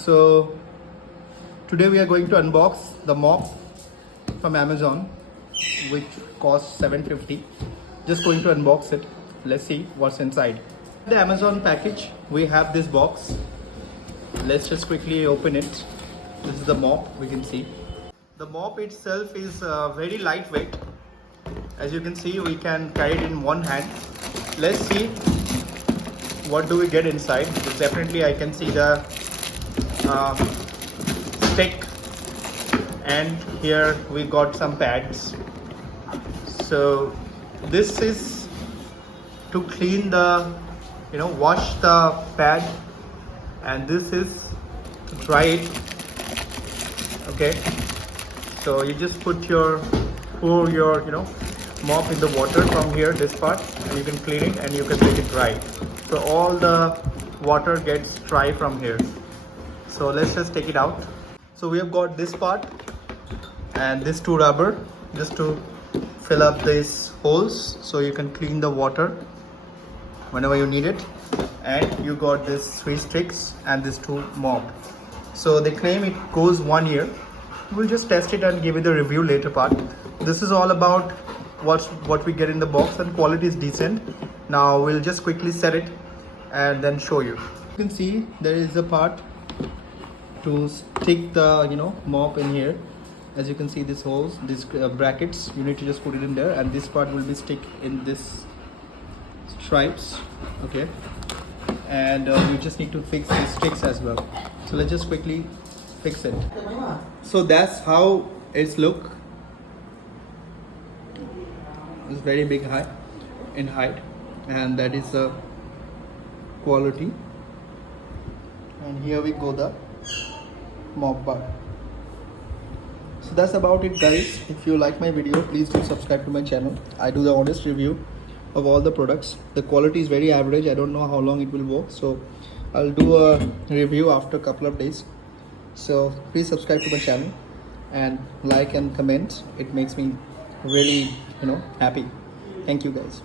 So today we are going to unbox the mop from Amazon, which costs $7.50. Just going to unbox it. Let's see what's inside. The Amazon package, we have this box. Let's just quickly open it. This is the mop, we can see. The mop itself is very lightweight. As you can see, we can carry it in one hand. Let's see what do we get inside. Definitely I can see the stick, and here we got some pads. So this is to clean the, wash the pad, and this is to dry it. Okay, so you just pour your mop in the water from here, this part, and you can clean it and you can make it dry. So all the water gets dry from here. So let's just take it out. So we have got this part and this two rubber just to fill up these holes so you can clean the water whenever you need it. And you got this 3 sticks and this 2 mop. So they claim it goes 1 year. We'll just test it and give you the review later part. This is all about what we get in the box, and quality is decent. Now we'll just quickly set it and then show you. You can see there is a part to stick the mop in here. As you can see, these holes, these brackets, you need to just put it in there, and this part will be stick in this stripes. Okay, and you just need to fix these sticks as well. So let's just quickly fix it. So that's how it's look. It's very big height in height, and that is the quality. And here we go, the mop bar. So that's about it, guys. If you like my video, please do subscribe to my channel. I do the honest review of all the products. The quality is very average. I don't know how long it will work, so I'll do a review after a couple of days. So please subscribe to my channel and like and comment. It makes me really happy. Thank you, guys.